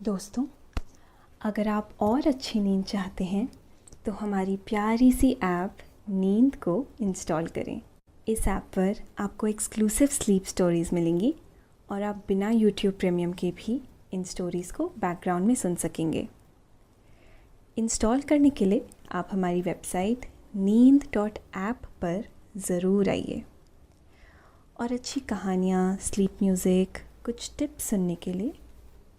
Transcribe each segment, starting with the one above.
दोस्तों, अगर आप और अच्छी नींद चाहते हैं तो हमारी प्यारी सी ऐप नींद को इंस्टॉल करें। इस ऐप पर आपको एक्सक्लूसिव स्लीप स्टोरीज़ मिलेंगी और आप बिना यूट्यूब प्रीमियम के भी इन स्टोरीज़ को बैकग्राउंड में सुन सकेंगे। इंस्टॉल करने के लिए आप हमारी वेबसाइट neend.app पर ज़रूर आइए और अच्छी कहानियाँ, स्लीप म्यूज़िक, कुछ टिप्स सुनने के लिए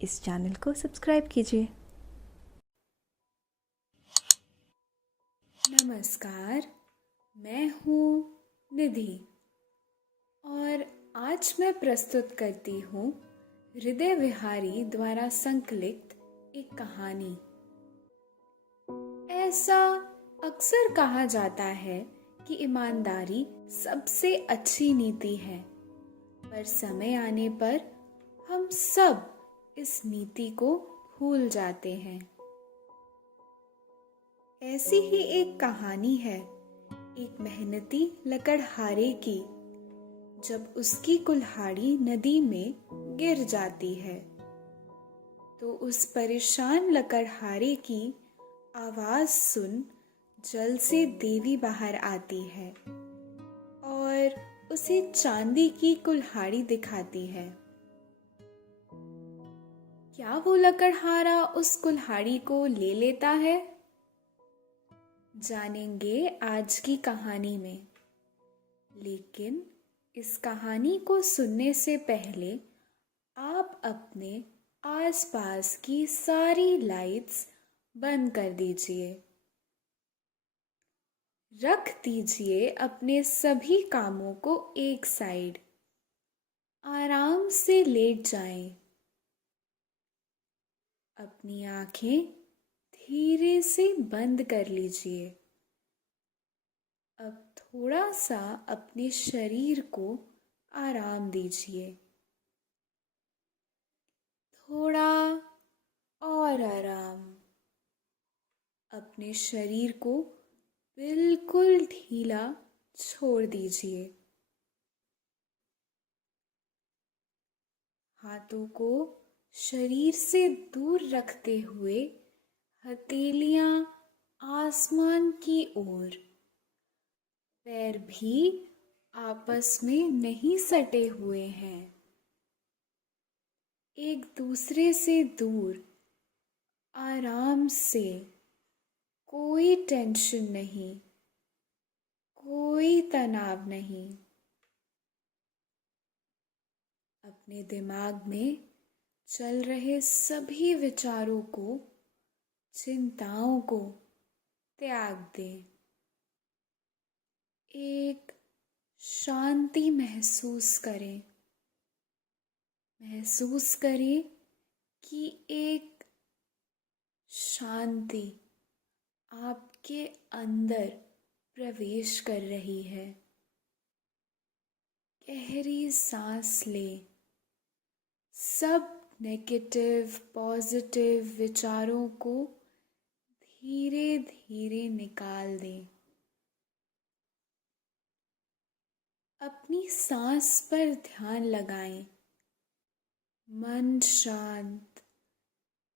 इस चैनल को सब्सक्राइब कीजिए। नमस्कार, मैं हूँ निधि और आज मैं प्रस्तुत करती हूँ हृदय विहारी द्वारा संकलित एक कहानी। ऐसा अक्सर कहा जाता है कि ईमानदारी सबसे अच्छी नीति है, पर समय आने पर हम सब इस नीति को भूल जाते हैं। ऐसी ही एक कहानी है एक मेहनती लकड़हारे की। जब उसकी कुल्हाड़ी नदी में गिर जाती है तो उस परेशान लकड़हारे की आवाज सुन जल से देवी बाहर आती है और उसे चांदी की कुल्हाड़ी दिखाती है। क्या वो लकड़हारा उस कुल्हाड़ी को ले लेता है? जानेंगे आज की कहानी में। लेकिन इस कहानी को सुनने से पहले आप अपने आसपास की सारी लाइट्स बंद कर दीजिए। रख दीजिए अपने सभी कामों को एक साइड। आराम से लेट जाएं। अपनी आंखें धीरे से बंद कर लीजिए। अब थोड़ा सा अपने शरीर को आराम दीजिए। थोड़ा और आराम। अपने शरीर को बिल्कुल ढीला छोड़ दीजिए। हाथों को शरीर से दूर रखते हुए हथेलियां आसमान की ओर। पैर भी आपस में नहीं सटे हुए हैं, एक दूसरे से दूर। आराम से, कोई टेंशन नहीं, कोई तनाव नहीं। अपने दिमाग में चल रहे सभी विचारों को, चिंताओं को त्याग दें। एक शांति महसूस करें। महसूस करें कि एक शांति आपके अंदर प्रवेश कर रही है। गहरी सांस लें। सब नेगेटिव पॉजिटिव विचारों को धीरे धीरे निकाल दें। अपनी सांस पर ध्यान लगाएं। मन शांत,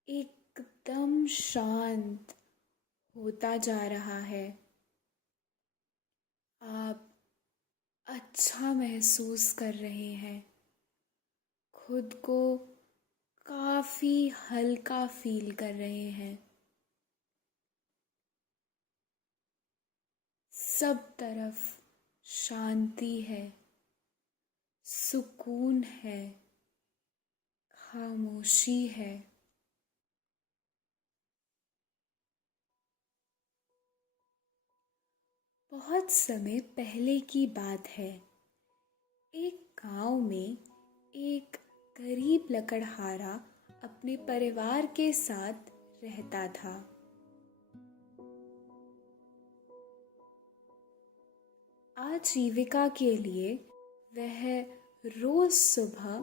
एकदम शांत होता जा रहा है। आप अच्छा महसूस कर रहे हैं। खुद को काफी हल्का फील कर रहे हैं। सब तरफ शांति है, सुकून है, खामोशी है। बहुत समय पहले की बात है। एक गांव में एक गरीब लकड़हारा अपने परिवार के साथ रहता था। आजीविका के लिए वह रोज सुबह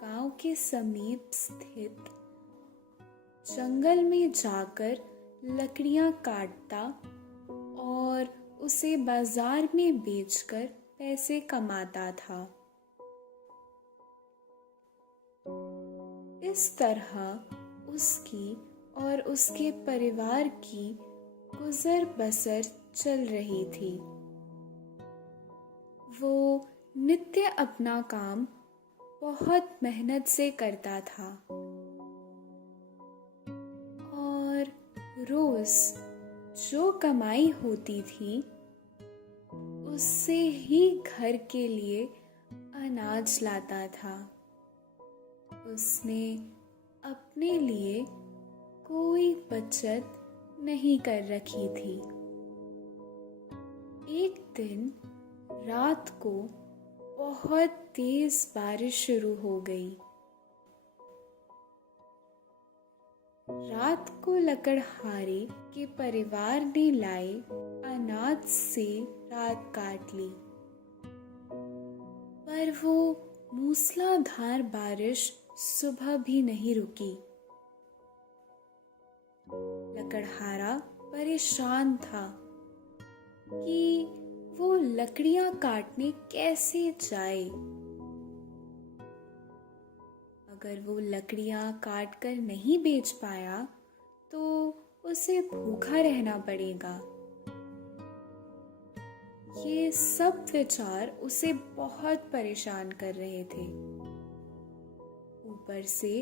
गांव के समीप स्थित जंगल में जाकर लकड़ियां काटता और उसे बाजार में बेचकर पैसे कमाता था। इस तरह उसकी और उसके परिवार की गुजर बसर चल रही थी। वो नित्य अपना काम बहुत मेहनत से करता था और रोज जो कमाई होती थी उससे ही घर के लिए अनाज लाता था। उसने अपने लिए कोई बचत नहीं कर रखी थी। एक दिन रात को बहुत तेज बारिश शुरू हो गई। रात को लकड़हारे के परिवार ने लाए अनाज से रात काट ली, पर वो मूसलाधार बारिश सुबह भी नहीं रुकी। लकड़हारा परेशान था कि वो लकड़ियां काटने कैसे जाए। अगर वो लकड़ियां काट कर नहीं बेच पाया तो उसे भूखा रहना पड़ेगा। ये सब विचार उसे बहुत परेशान कर रहे थे। ऊपर से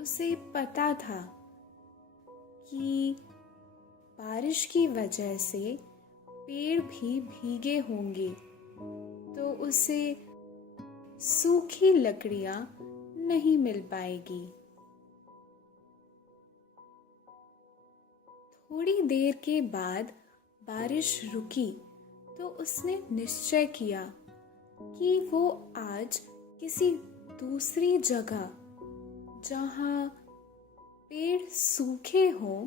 उसे पता था कि बारिश की वजह से पेड़ भी भीगे होंगे, तो उसे सूखी लकड़ियां नहीं मिल पाएगी। थोड़ी देर के बाद बारिश रुकी तो उसने निश्चय किया कि वो आज किसी दूसरी जगह जहां पेड़ सूखे हों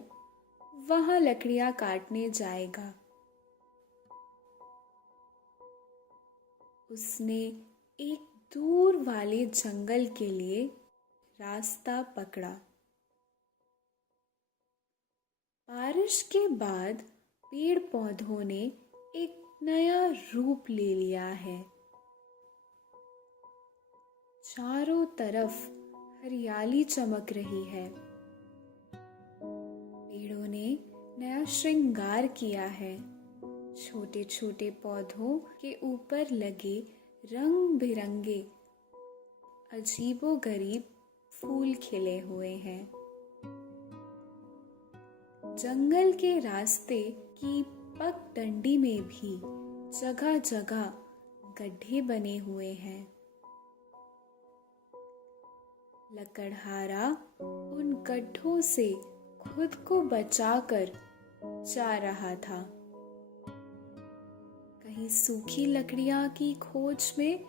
वहां लकड़ियां काटने जाएगा। उसने एक दूर वाले जंगल के लिए रास्ता पकड़ा। बारिश के बाद पेड़ पौधों ने एक नया रूप ले लिया है। चारों तरफ हरियाली चमक रही है। पेड़ों ने नया श्रृंगार किया है। छोटे छोटे पौधों के ऊपर लगे रंग बिरंगे अजीबोगरीब फूल खिले हुए हैं। जंगल के रास्ते की पगडंडी में भी जगह जगह गड्ढे बने हुए हैं। लकड़हारा उन गड्ढों से खुद को बचाकर जा रहा था। कहीं सूखी लकड़ियां की खोज में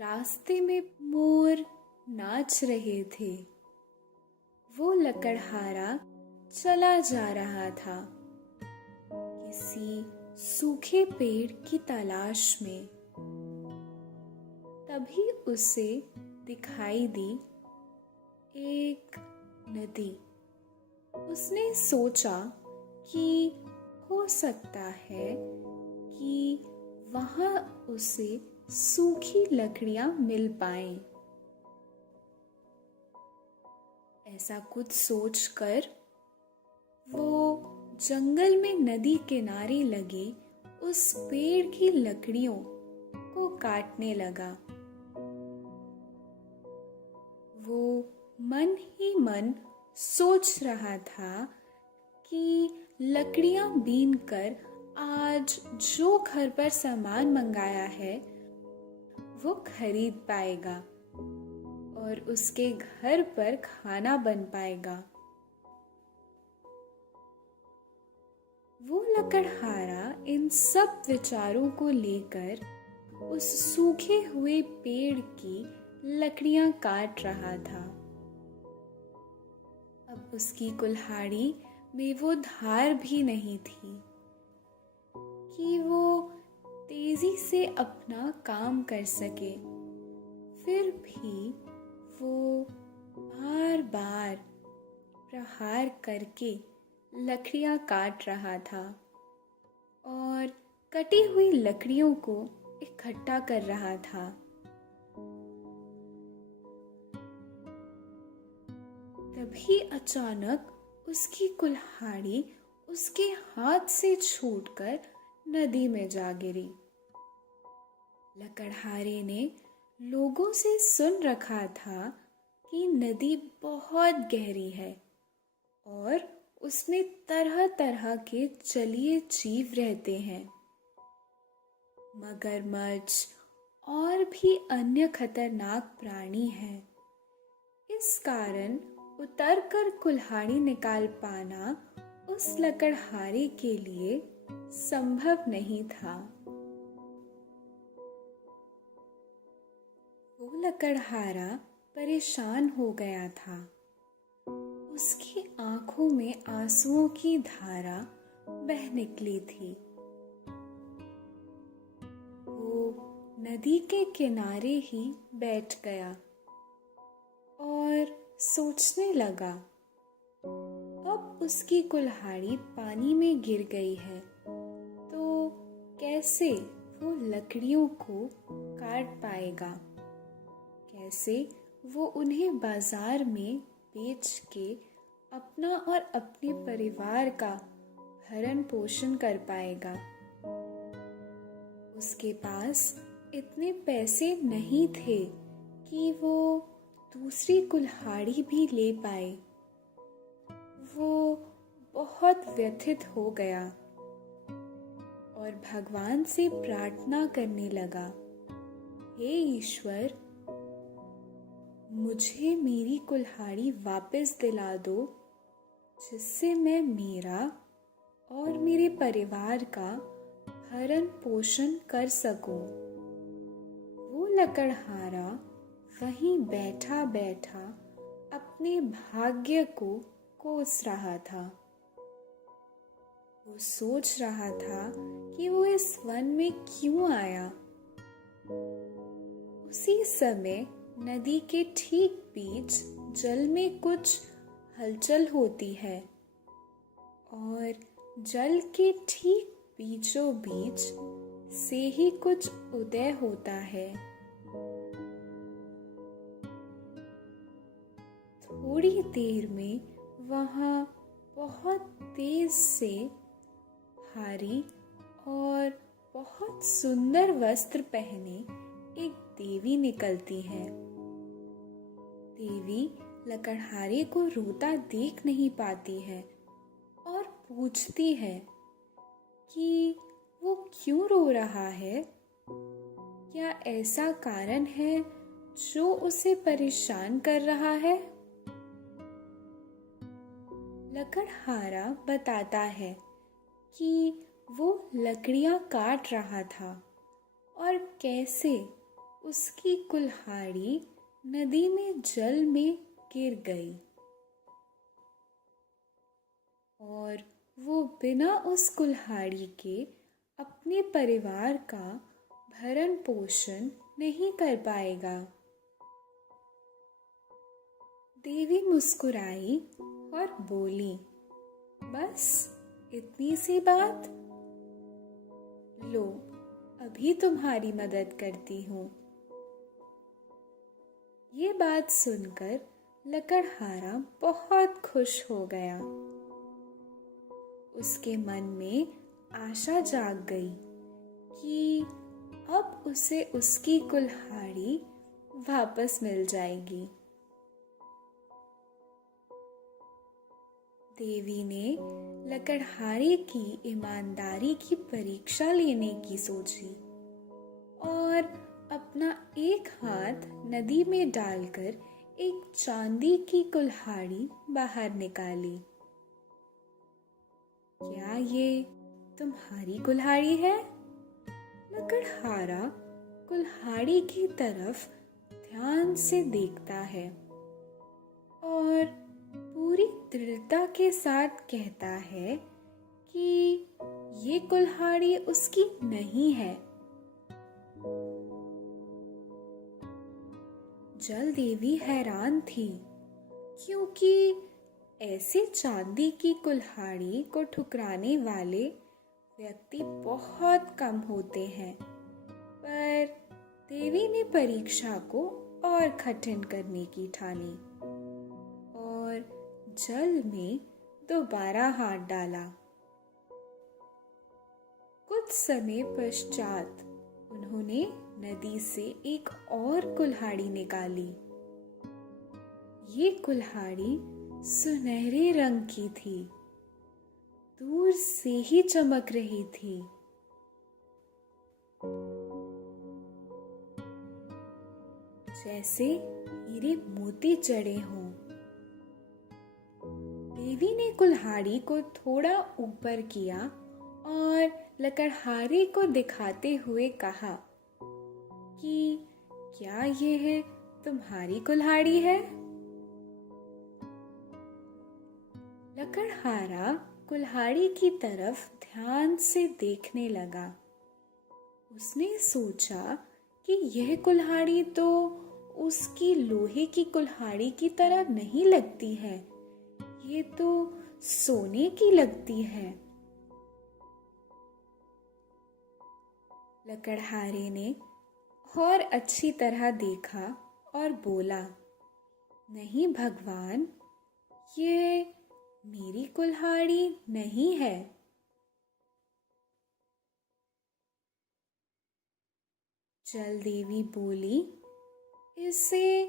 रास्ते में मोर नाच रहे थे। वो लकड़हारा चला जा रहा था किसी सूखे पेड़ की तलाश में। तभी उसे दिखाई दी एक नदी। उसने सोचा कि हो सकता है कि वहां उसे सूखी लकड़ियां मिल पाएं। ऐसा कुछ सोचकर वो जंगल में नदी किनारे लगे उस पेड़ की लकड़ियों को काटने लगा। वो मन ही मन सोच रहा था कि लकड़ियां बीनकर आज जो घर पर सामान मंगाया है वो खरीद पाएगा और उसके घर पर खाना बन पाएगा। वो लकड़हारा इन सब विचारों को लेकर उस सूखे हुए पेड़ की लकड़ियां काट रहा था। अब उसकी कुल्हाड़ी में वो धार भी नहीं थी कि वो तेजी से अपना काम कर सके। फिर भी वो बार बार प्रहार करके लकड़ियां काट रहा था और कटी हुई लकड़ियों को इकट्ठा कर रहा था। तभी अचानक उसकी कुल्हाड़ी उसके हाथ से छूटकर नदी में जा गिरी। लकड़हारे ने लोगों से सुन रखा था कि नदी बहुत गहरी है और उसमें तरह तरह के जलीय जीव रहते हैं। मगरमच्छ और भी अन्य खतरनाक प्राणी हैं। इस कारण उतरकर कुल्हाड़ी निकाल पाना उस लकड़हारे के लिए संभव नहीं था। वो लकड़हारा परेशान हो गया था। उसकी आंखों में आंसुओं की धारा बह निकली थी। वो नदी के किनारे ही बैठ गया और सोचने लगा। अब उसकी कुल्हाड़ी पानी में गिर गई है, तो कैसे वो लकड़ियों को काट पाएगा? कैसे वो उन्हें बाजार में बेच के अपना और अपने परिवार का भरण पोषण कर पाएगा? उसके पास इतने पैसे नहीं थे कि वो दूसरी कुल्हाड़ी भी ले पाए। वो बहुत व्यथित हो गया और भगवान से प्रार्थना करने लगा, हे ईश्वर, मुझे मेरी कुल्हाड़ी वापस दिला दो, जिससे मैं मेरा और मेरे परिवार का भरण पोषण कर सकूं। वो लकड़हारा वहीं बैठा बैठा अपने भाग्य को कोस रहा था। वो सोच रहा था कि वो इस वन में क्यों आया। उसी समय नदी के ठीक बीच जल में कुछ हलचल होती है और जल के ठीक बीचों बीच से ही कुछ उदय होता है। थोड़ी देर में वहां बहुत तेज से भारी और बहुत सुंदर वस्त्र पहने एक देवी निकलती है। देवी लकड़हारे को रोता देख नहीं पाती है और पूछती है कि वो क्यों रो रहा है। क्या ऐसा कारण है जो उसे परेशान कर रहा है? लकड़हारा बताता है कि वो लकड़ियां काट रहा था और कैसे उसकी कुल्हाड़ी नदी में जल में गिर गई और वो बिना उस कुल्हाड़ी के अपने परिवार का भरण पोषण नहीं कर पाएगा। देवी मुस्कुराई और बोली, बस इतनी सी बात? लो, अभी तुम्हारी मदद करती हूँ। ये बात सुनकर लकड़हारा बहुत खुश हो गया। उसके मन में आशा जाग गई कि अब उसे उसकी कुल्हाड़ी वापस मिल जाएगी। देवी ने लकड़हारे की ईमानदारी की परीक्षा लेने की सोची और अपना एक हाथ नदी में डालकर एक चांदी की कुल्हाड़ी बाहर निकाली। क्या ये तुम्हारी कुल्हाड़ी है? लकड़हारा कुल्हाड़ी की तरफ ध्यान से देखता है और पूरी दृढ़ता के साथ कहता है कि ये कुल्हाड़ी उसकी नहीं है। जल देवी हैरान थी क्योंकि ऐसे चांदी की कुल्हाड़ी को ठुकराने वाले व्यक्ति बहुत कम होते हैं, पर देवी ने परीक्षा को और कठिन करने की ठानी और जल में दोबारा हाथ डाला। कुछ समय पश्चात उन्होंने नदी से एक और कुल्हाड़ी निकाली। ये कुल्हाड़ी सुनहरे रंग की थी, दूर से ही चमक रही थी। जैसे हीरे मोती जड़े हों। देवी ने कुल्हाड़ी को थोड़ा ऊपर किया और लकड़हारे को दिखाते हुए कहा कि क्या ये है तुम्हारी कुल्हाड़ी है? लकड़हारा कुल्हाड़ी की तरफ ध्यान से देखने लगा। उसने सोचा कि यह कुल्हाड़ी तो उसकी लोहे की कुल्हाड़ी की तरह नहीं लगती है, ये तो सोने की लगती है। लकड़हारे ने और अच्छी तरह देखा और बोला, नहीं भगवान, ये मेरी कुल्हाड़ी नहीं है। जल देवी बोली, इसे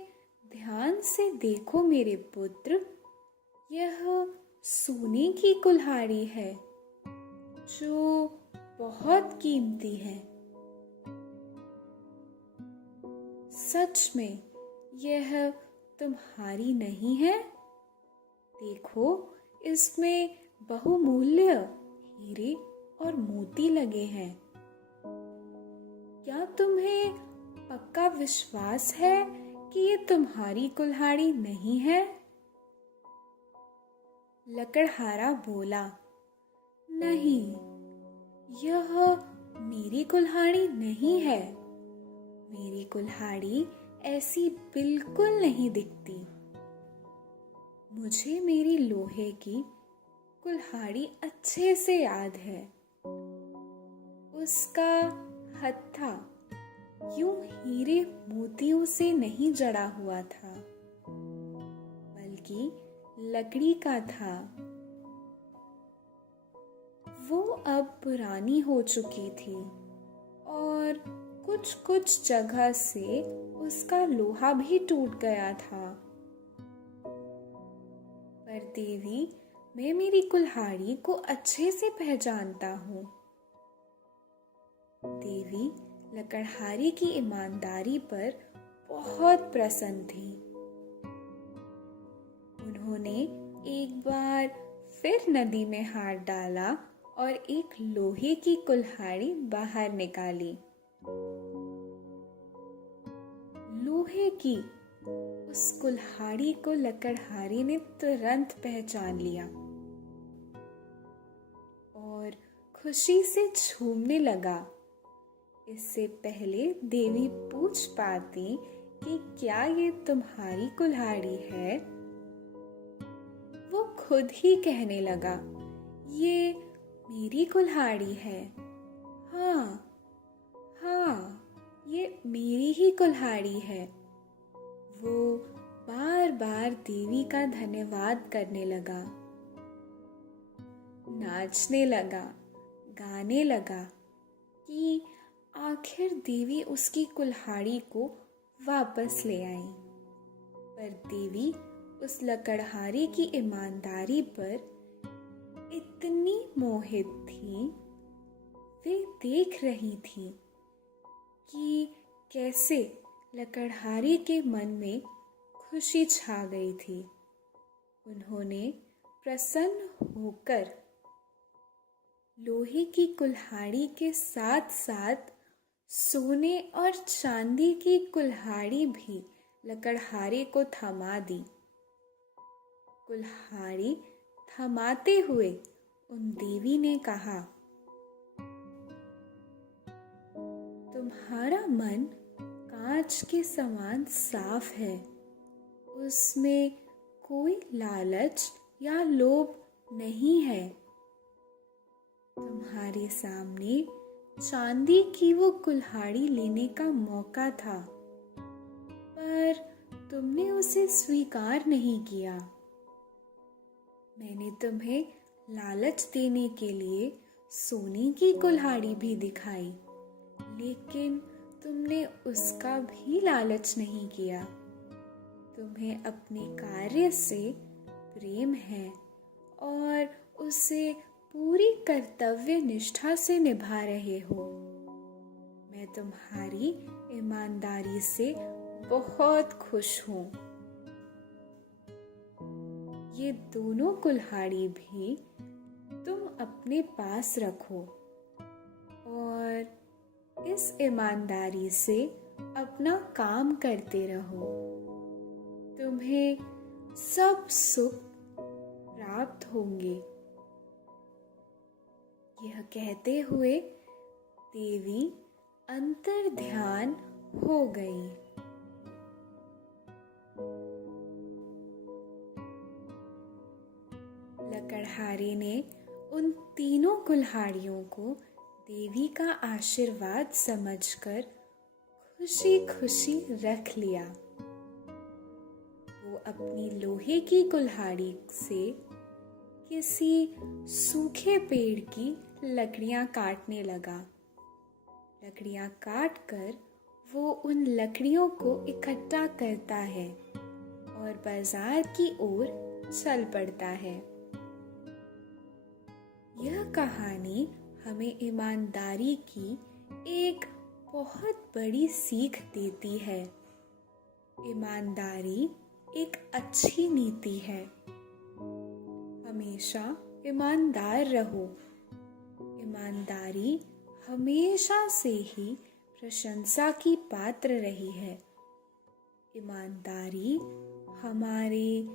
ध्यान से देखो मेरे पुत्र, यह सोने की कुल्हाड़ी है जो बहुत कीमती है। सच में यह तुम्हारी नहीं है? देखो, इसमें बहुमूल्य हीरे और मोती लगे हैं। क्या तुम्हें पक्का विश्वास है कि ये तुम्हारी कुल्हाड़ी नहीं है? लकड़हारा बोला, नहीं, यह मेरी कुल्हाड़ी नहीं है। मेरी कुल्हाड़ी ऐसी बिल्कुल नहीं दिखती। मुझे मेरी लोहे की कुल्हाड़ी अच्छे से याद है। उसका हत्था यूं हीरे मोतियों से नहीं जड़ा हुआ था, बल्कि लकड़ी का था। वो अब पुरानी हो चुकी थी और कुछ जगह से उसका लोहा भी टूट गया था। पर देवी, मैं मेरी कुल्हाड़ी को अच्छे से पहचानता हूँ। देवी लकड़हारे की ईमानदारी पर बहुत प्रसन्न थी। उन्होंने एक बार फिर नदी में हाथ डाला और एक लोहे की कुल्हाड़ी बाहर निकाली। लोहे की उस कुल्हाड़ी को लकड़हारे ने तुरंत पहचान लिया और खुशी से झूमने लगा। इससे पहले देवी पूछ पाती कि क्या ये तुम्हारी कुल्हाड़ी है, वो खुद ही कहने लगा, ये मेरी कुल्हाड़ी है। हाँ, ये मेरी ही कुल्हाड़ी है। वो बार बार देवी का धन्यवाद करने लगा, नाचने लगा, गाने लगा कि आखिर देवी उसकी कुल्हाड़ी को वापस ले आई। पर देवी उस लकड़हारे की ईमानदारी पर इतनी मोहित थी, वे देख रही थी कि कैसे लकड़हारे के मन में खुशी छा गई थी। उन्होंने प्रसन्न होकर लोहे की कुल्हाड़ी के साथ साथ सोने और चांदी की कुल्हाड़ी भी लकड़हारे को थमा दी। कुल्हाड़ी थमाते हुए उन देवी ने कहा, तुम्हारा मन कांच के समान साफ है, उसमें कोई लालच या लोभ नहीं है। तुम्हारे सामने चांदी की वो कुल्हाड़ी लेने का मौका था, पर तुमने उसे स्वीकार नहीं किया। मैंने तुम्हें लालच देने के लिए सोने की कुल्हाड़ी भी दिखाई, लेकिन तुमने उसका भी लालच नहीं किया। तुम्हें अपने कार्य से प्रेम है और उसे पूरी कर्तव्य निष्ठा से निभा रहे हो। मैं तुम्हारी ईमानदारी से बहुत खुश हूँ। ये दोनों कुल्हाड़ी भी तुम अपने पास रखो और इस ईमानदारी से अपना काम करते रहो। तुम्हें सब सुख प्राप्त होंगे। यह कहते हुए देवी अंतर ध्यान हो गई। लकड़हारे ने उन तीनों कुल्हाड़ियों को देवी का आशीर्वाद समझकर खुशी खुशी रख लिया। वो अपनी लोहे की कुल्हाड़ी से किसी सूखे पेड़ की लकड़ियां काटने लगा। लकड़ियां काटकर वो उन लकड़ियों को इकट्ठा करता है और बाजार की ओर चल पड़ता है। यह कहानी हमें ईमानदारी की एक बहुत बड़ी सीख देती है। ईमानदारी एक अच्छी नीति है। हमेशा ईमानदार रहो। ईमानदारी हमेशा से ही प्रशंसा की पात्र रही है। ईमानदारी हमारे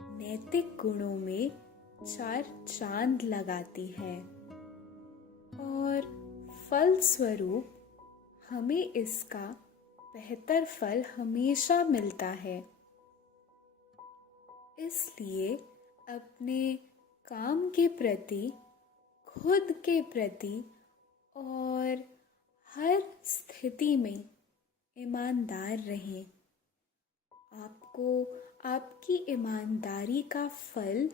नैतिक गुणों में चार चांद लगाती है और फलस्वरूप हमें इसका बेहतर फल हमेशा मिलता है। इसलिए अपने काम के प्रति, खुद के प्रति और हर स्थिति में ईमानदार रहें। आपको आपकी ईमानदारी का फल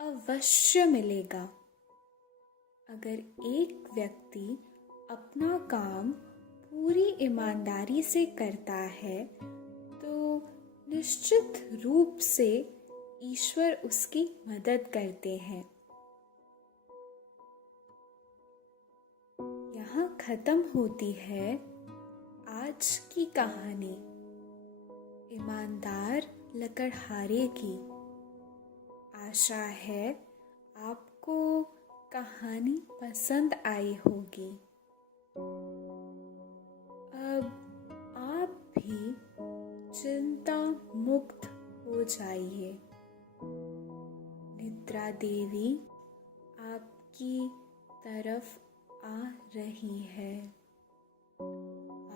अवश्य मिलेगा। अगर एक व्यक्ति अपना काम पूरी ईमानदारी से करता है तो निश्चित रूप से ईश्वर उसकी मदद करते हैं। यहाँ खत्म होती है आज की कहानी ईमानदार लकड़हारे की। आशा है आपको कहानी पसंद आई होगी। अब आप भी चिंता मुक्त हो जाइए। निद्रा देवी आपकी तरफ आ रही है।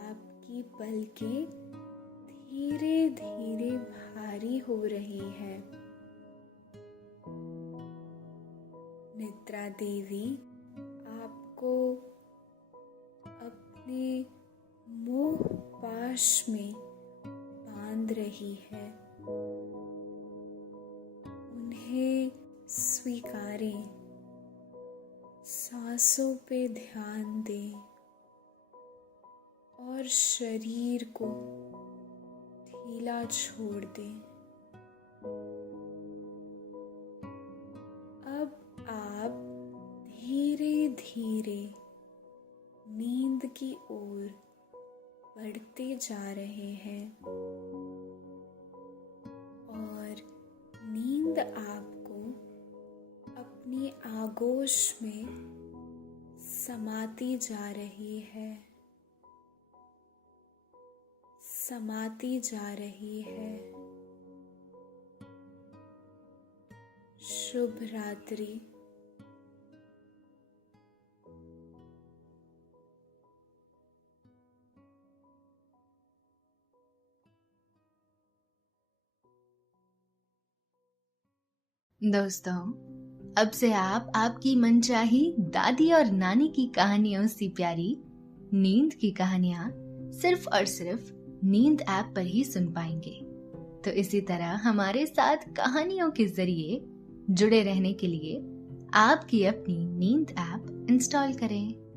आपकी पलकें धीरे धीरे भारी हो रही है। निद्रा देवी आपको अपने मोह पाश में बांध रही है। उन्हें स्वीकारें, सांसों पे ध्यान दें और शरीर को ढीला छोड़ दें। अब आप धीरे धीरे नींद की ओर बढ़ते जा रहे हैं और नींद आपको अपनी आगोश में समाती जा रही है, समाती जा रही है। शुभ रात्रि। दोस्तों, अब से आप आपकी मनचाही दादी और नानी की कहानियों से प्यारी नींद की कहानियां सिर्फ और सिर्फ नींद ऐप पर ही सुन पाएंगे। तो इसी तरह हमारे साथ कहानियों के जरिए जुड़े रहने के लिए आपकी अपनी नींद ऐप इंस्टॉल करें।